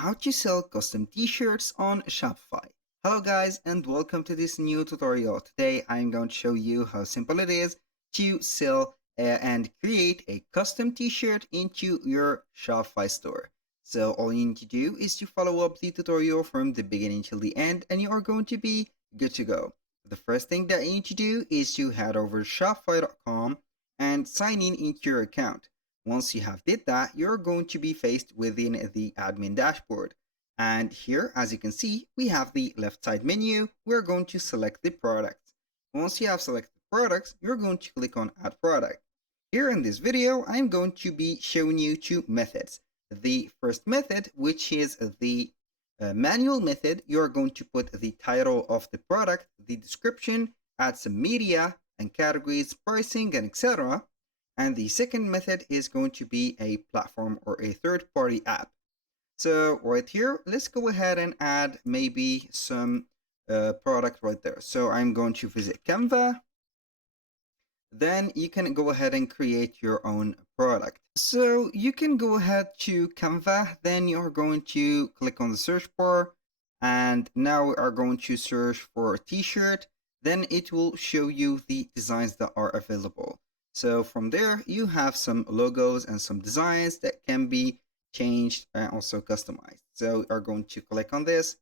how to sell custom t-shirts on Shopify. Hello guys and welcome to this new tutorial. Today I'm going to show you how simple it is to sell and create a custom t-shirt into your Shopify store. So all you need to do is to follow up the tutorial from the beginning till the end and you are going to be good to go. The first thing that you need to do is to head over to shopify.com and sign in into your account. Once you have did that, you're going to be faced within the admin dashboard. And here, as you can see, we have the left side menu. We're going to select the products. Once you have selected products, you're going to click on add product. Here in this video, I'm going to be showing you two methods. The first method, which is the manual method, you're going to put the title of the product, the description, add some media and categories, pricing, and etc. And the second method is going to be a platform or a third-party app. So right here, let's go ahead and add maybe some product right there. So I'm going to visit Canva. Then you can go ahead and create your own product. So you can go ahead to Canva, then you're going to click on the search bar, and now we are going to search for a t-shirt. Then it will show you the designs that are available. So from there, you have some logos and some designs that can be changed and also customized. So we are going to click on this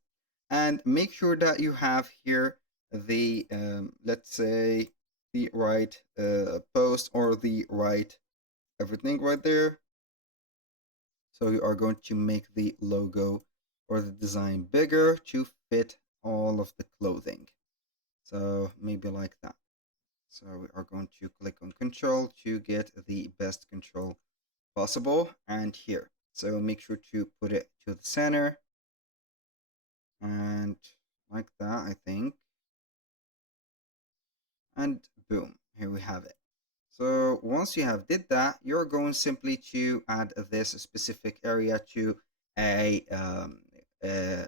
and make sure that you have here the, let's say, the right post or the right everything right there. So you are going to make the logo or the design bigger to fit all of the clothing. So maybe like that. So we are going to click on control to get the best control possible, and here. So make sure to put it to the center and like that, I think. And boom, here we have it. So once you have did that, you're going simply to add this specific area to a,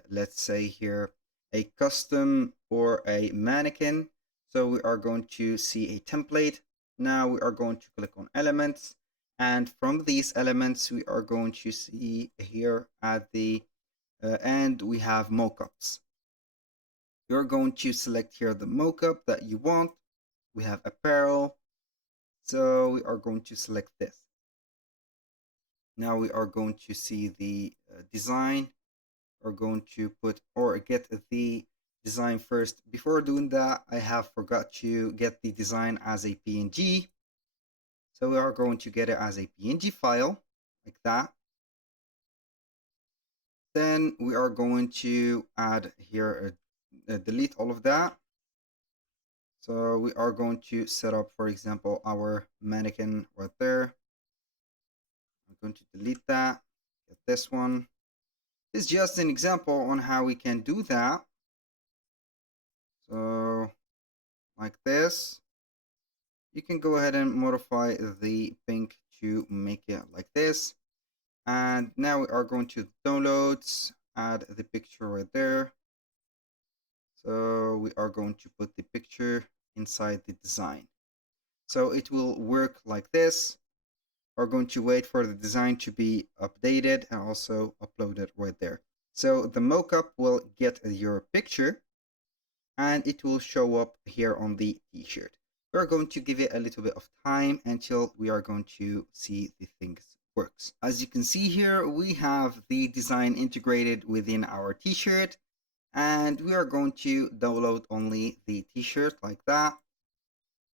let's say here, a custom or a mannequin. So we are going to see a template. Now we are going to click on elements. And from these elements, we are going to see here at the end, we have mockups. You're going to select here the mockup that you want. We have apparel. So we are going to select this. Now we are going to see the design. We're going to put or get the design first. Before doing that, I have forgot to get the design as a PNG. So we are going to get it as a PNG file like that. Then we are going to add here, delete all of that. So we are going to set up, for example, our mannequin right there. I'm going to delete that, get this one. This is just an example on how we can do that. So like this, you can go ahead and modify the pink to make it like this. And now we are going to downloads, add the picture right there. So we are going to put the picture inside the design. So it will work like this. We're going to wait for the design to be updated and also uploaded right there. So the mockup will get your picture and it will show up here on the t-shirt. We're going to give it a little bit of time until we are going to see the things works. As you can see here, we have the design integrated within our t-shirt, and we are going to download only the t-shirt like that.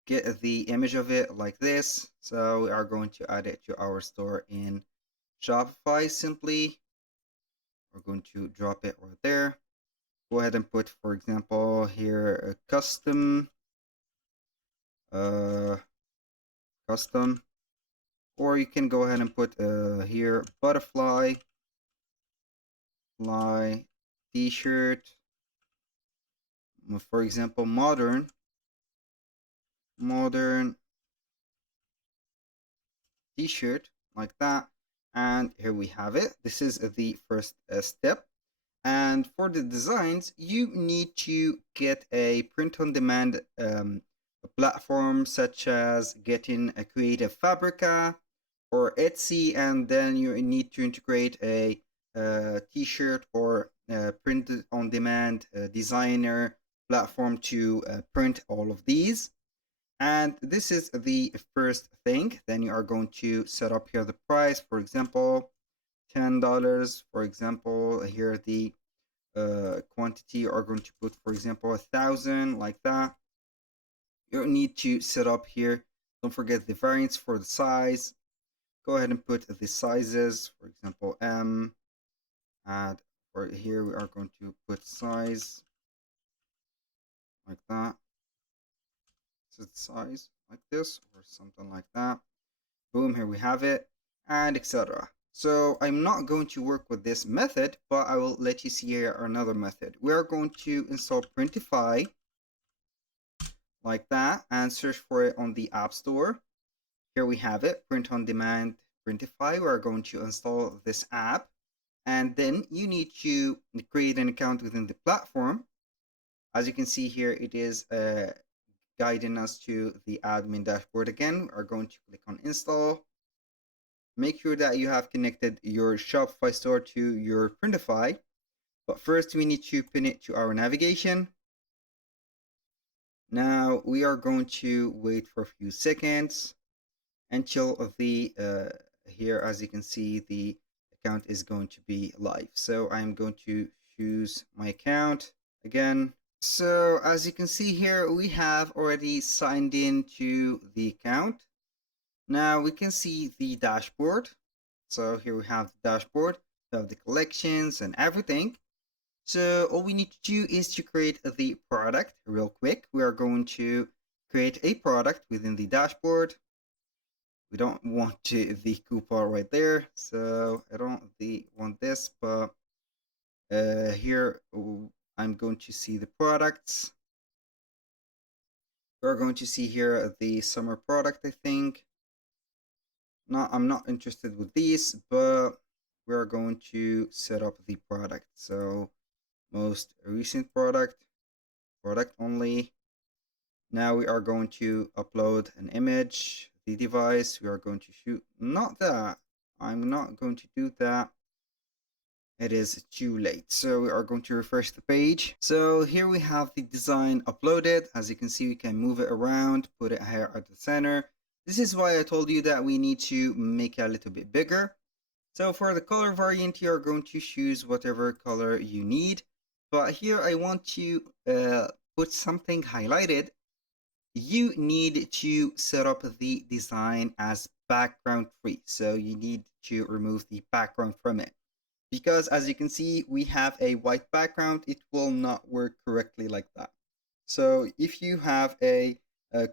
Get the image of it like this. So we are going to add it to our store in Shopify simply. We're going to drop it right there. Go ahead and put, for example, here a custom, or you can go ahead and put here butterfly fly t-shirt, for example, modern t-shirt like that. And here we have it. This is the first step. And for the designs, you need to get a print-on-demand platform such as getting a Creative Fabrica or Etsy, and then you need to integrate a t-shirt or print on demand designer platform to print all of these. And this is the first thing. Then you are going to set up here the price, for example, $10. For example, here the quantity you are going to put, for example, 1,000, like that. You need to set up here. Don't forget the variants for the size. Go ahead and put the sizes, for example, M. Add, or here we are going to put size like that. Set size like this or something like that. Boom, here we have it, and etc. So I'm not going to work with this method, but I will let you see here another method. We are going to install Printify like that and search for it on the App Store. Here we have it, print on demand Printify. We are going to install this app, and then you need to create an account within the platform. As you can see here, it is guiding us to the admin dashboard again. We are going to click on install. Make sure that you have connected your Shopify store to your Printify. But first we need to pin it to our navigation. Now we are going to wait for a few seconds until the here, as you can see, the account is going to be live. So I'm going to choose my account again. So as you can see here, we have already signed in to the account. Now we can see the dashboard. So here we have the dashboard, we have the collections and everything. So all we need to do is to create the product real quick. We are going to create a product within the dashboard. We don't want the coupon right there, so I don't want this, but here I'm going to see the products. We're going to see here the summer product, I think. No, I'm not interested with these, but we're going to set up the product. So most recent product only. Now we are going to upload an image, the device. We are going to shoot, not that. I'm not going to do that. It is too late. So we are going to refresh the page. So here we have the design uploaded. As you can see, we can move it around, put it here at the center. This is why I told you that we need to make it a little bit bigger. So for the color variant, you are going to choose whatever color you need. But here I want to put something highlighted. You need to set up the design as background free. So you need to remove the background from it. Because as you can see, we have a white background. It will not work correctly like that. So if you have a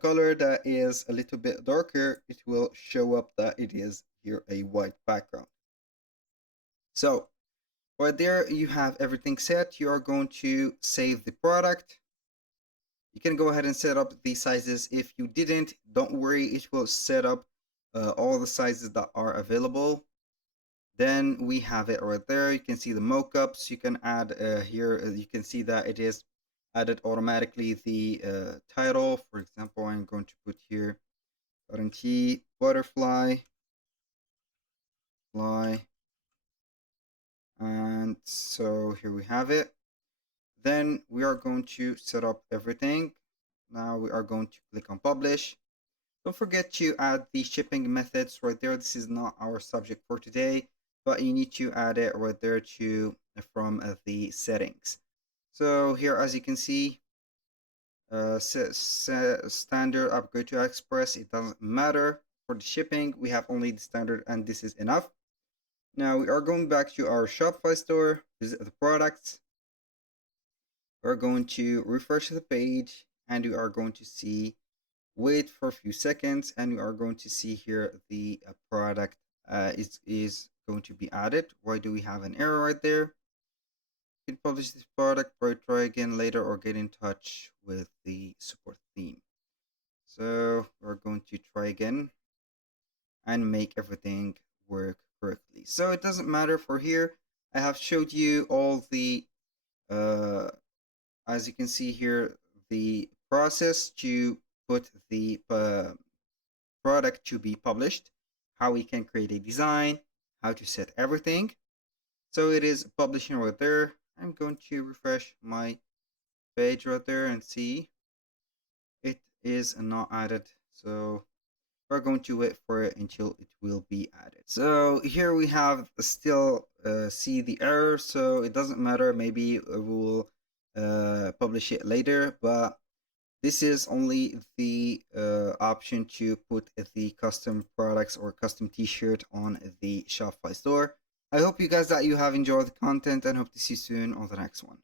color that is a little bit darker, it will show up that it is here a white background. So right there, you have everything set. You are going to save the product. You can go ahead and set up the sizes. If you didn't, don't worry, it will set up all the sizes that are available. Then we have it right there. You can see the mockups. You can add here, you can see that it is added automatically the title. For example, I'm going to put here guarantee butterfly fly, and so here we have it. Then we are going to set up everything. Now we are going to click on publish. Don't forget to add the shipping methods right there. This is not our subject for today, but you need to add it right there to from the settings. So here, as you can see, standard, upgrade to express, it doesn't matter. For the shipping, we have only the standard, and this is enough. Now we are going back to our Shopify store, visit the products. We're going to refresh the page, and we are going to see, wait for a few seconds, and we are going to see here the product is going to be added. Why do we have an error right there? You can publish this product, try again later, or get in touch with the support team. So we're going to try again and make everything work correctly. So it doesn't matter for here. I have showed you all the as you can see here, the process to put the product to be published, how we can create a design, how to set everything. So it is publishing right there. I'm going to refresh my page right there and see it is not added. So we're going to wait for it until it will be added. So here we have still see the error, so it doesn't matter. Maybe we will publish it later, but this is only the option to put the custom products or custom t-shirt on the Shopify store. I hope you guys that you have enjoyed the content and hope to see you soon on the next one.